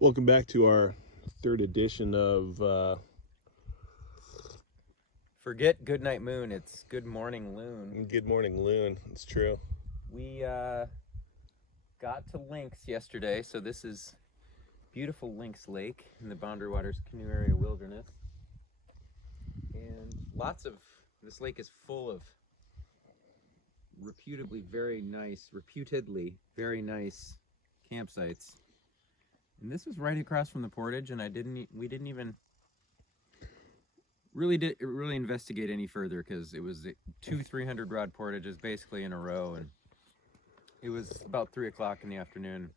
Welcome back to our third edition of Forget Good Night Moon, it's Good Morning Loon. Good Morning Loon. It's true. We got to Lynx yesterday, so this is beautiful Lynx Lake in the Boundary Waters Canoe Area Wilderness. And this lake is full of reputedly very nice campsites. And this was right across from the portage, and we didn't even really investigate any further because it was two 300 rod portages basically in a row, and it was about 3 o'clock in the afternoon.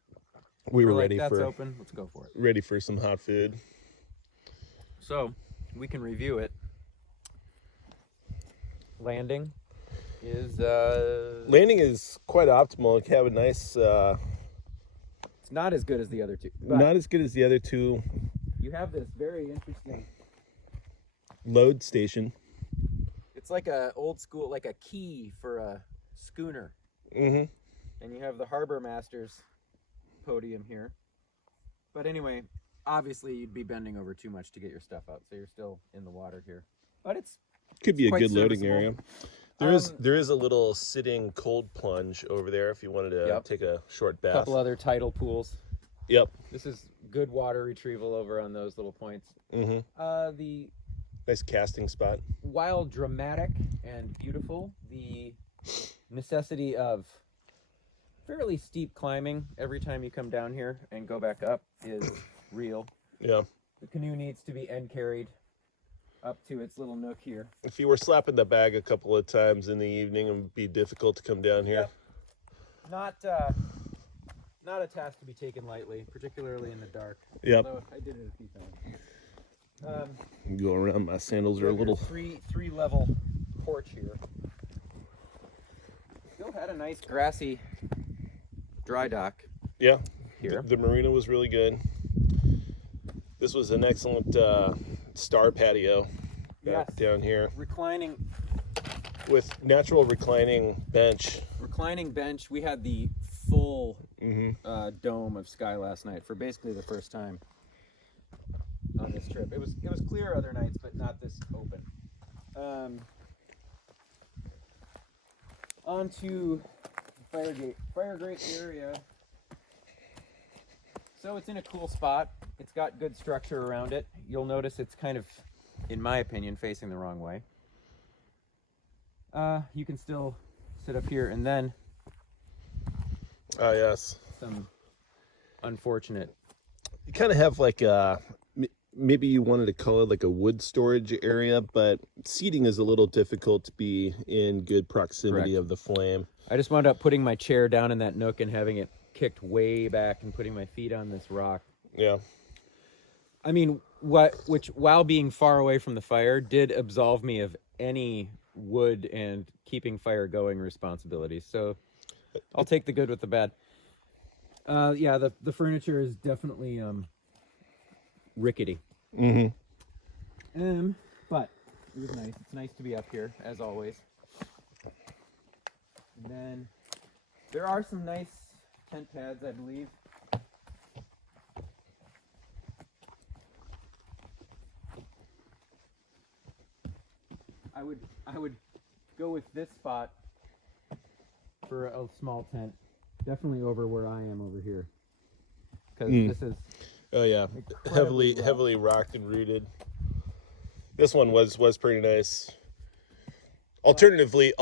We were We're ready like, that's for open, let's go for it. ready for some hot food. So we can review it. Landing is quite optimal. You have a nice it's not as good as the other two, but not as good as the other two. you have this very interesting, Load station. it's like a old school, like a key for a schooner. Mm-hmm. And you have the harbor master's podium here. But anyway, obviously you'd be bending over too much to get your stuff out, so you're still in the water here. But Could be a quite good loading serviceable. area. There is a little sitting cold plunge over there if you wanted to take a short a bath. couple other tidal pools. Yep. This is good water retrieval over on those little points. Mm-hmm. The Nice casting spot. while dramatic and beautiful, the necessity of fairly steep climbing every time you come down here and go back up is real. Yeah. The canoe needs to be end carried up to its little nook here. If you were slapping the bag a couple of times in the evening, it would be difficult to come down here. Yep. Not a task to be taken lightly, particularly in the dark. Yep. Although I did it a few times. Go around. My sandals are a little. three level porch here. Still had a nice grassy dry dock Yeah. here. The marina was really good. This was an excellent star patio back Yes. down here Reclining with natural reclining bench. We had the full Mm-hmm. dome of sky last night for basically the first time on this trip. It was clear other nights, but not this open. On to fire grate area. So it's in a cool spot. It's got good structure around it. You'll notice it's kind of, in my opinion, facing the wrong way. You can still sit up here, and then Ah, yes. some unfortunate. You kind of have like maybe you wanted to call it like a wood storage area, but seating is a little difficult to be in good proximity Correct. of the flame. I just wound up putting my chair down in that nook and having it kicked way back and putting my feet on this rock. Yeah. I mean, which while being far away from the fire did absolve me of any wood and keeping fire going responsibilities. So I'll take the good with the bad. Yeah, the furniture is definitely rickety. Mm-hmm. But it was nice. It's nice to be up here as always. And then there are some nice tent pads, I believe. I would go with this spot for a small tent, definitely over where I am over here, because this is Oh yeah. incredibly rough. Heavily rocked and rooted. This one was pretty nice. Alternatively,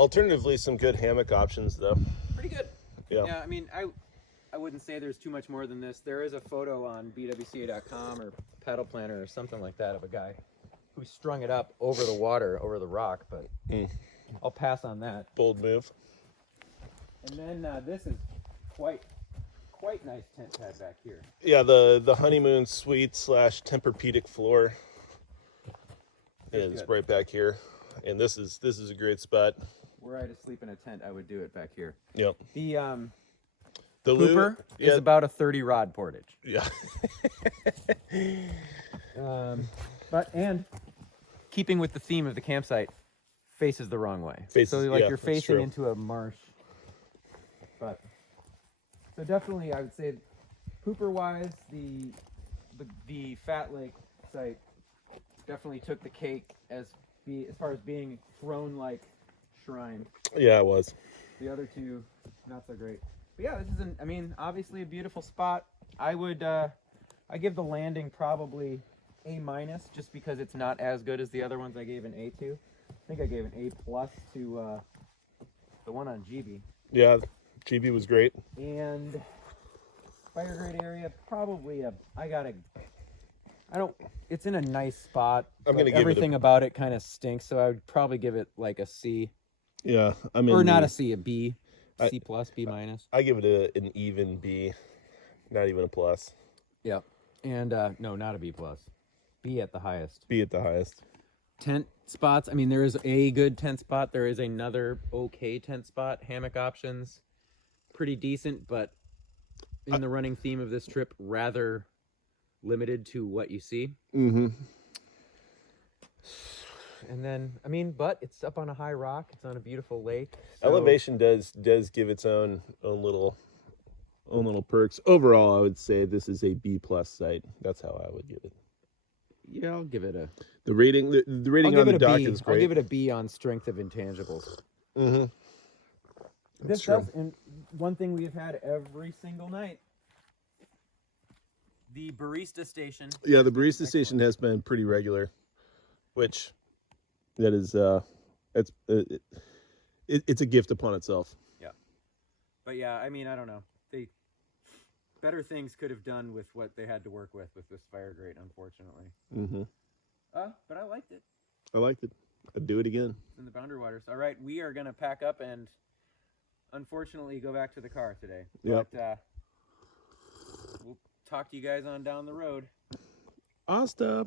some good hammock options though. pretty good. Yeah. Yeah, I mean, I wouldn't say there's too much more than this. There is a photo on BWCA.com or Paddle Planner or something like that of a guy who strung it up over the water, over the rock, but I'll pass on that. Bold move. And then this is quite nice tent pad back here. Yeah, the honeymoon suite / Tempur-Pedic floor is good. right back here, and this is a great spot. Were I to sleep in a tent, I would do it back here. Yep. The Cooper is about a 30 rod portage. Yeah. And keeping with the theme of the campsite, faces the wrong way. Faces- so like yeah, you're that's facing true. into a marsh. But so definitely, I would say, pooper wise, the the Fat Lake site definitely took the cake as far as being throne-like shrine. Yeah, it was. The other two, not so great. But yeah, this is I mean, obviously a beautiful spot. I would, I give the landing probably A-, just because it's not as good as the other ones I gave an A to. I think I gave an A+ to the one on GB. Yeah, GB was great. And fire grade area, probably it's in a nice spot. I'm gonna give everything about it kind of stinks, so I would probably give it like a C. Yeah, I mean, Or not a C, a B. C+, B-. I give it an even B, not even a plus. Yep. And no, not a B+. B at the highest. B at the highest. Tent spots, I mean, there is a good tent spot. There is another okay tent spot. Hammock options, pretty decent, but in the running theme of this trip, rather limited to what you see. Mm-hmm. And then, I mean, but it's up on a high rock. It's on a beautiful lake. So... Elevation does give its own little perks. Overall, I would say this is a B+ site. That's how I would give it. Yeah, I'll give it a... The rating on the dock is great. I'll give it a B on strength of intangibles. Mm-hmm. This does, and one thing we have had every single night, the barista station. Yeah, the barista station has been pretty regular, which that is it's a gift upon itself. Yeah, but yeah, I mean, I don't know. Better things could have done with what they had to work with this fire grate, unfortunately. Mm-hmm. But I liked it. I liked it. I'd do it again. It's in the Boundary Waters. All right, we are gonna pack up and unfortunately go back to the car today. Yep. But we'll talk to you guys on down the road. Asta.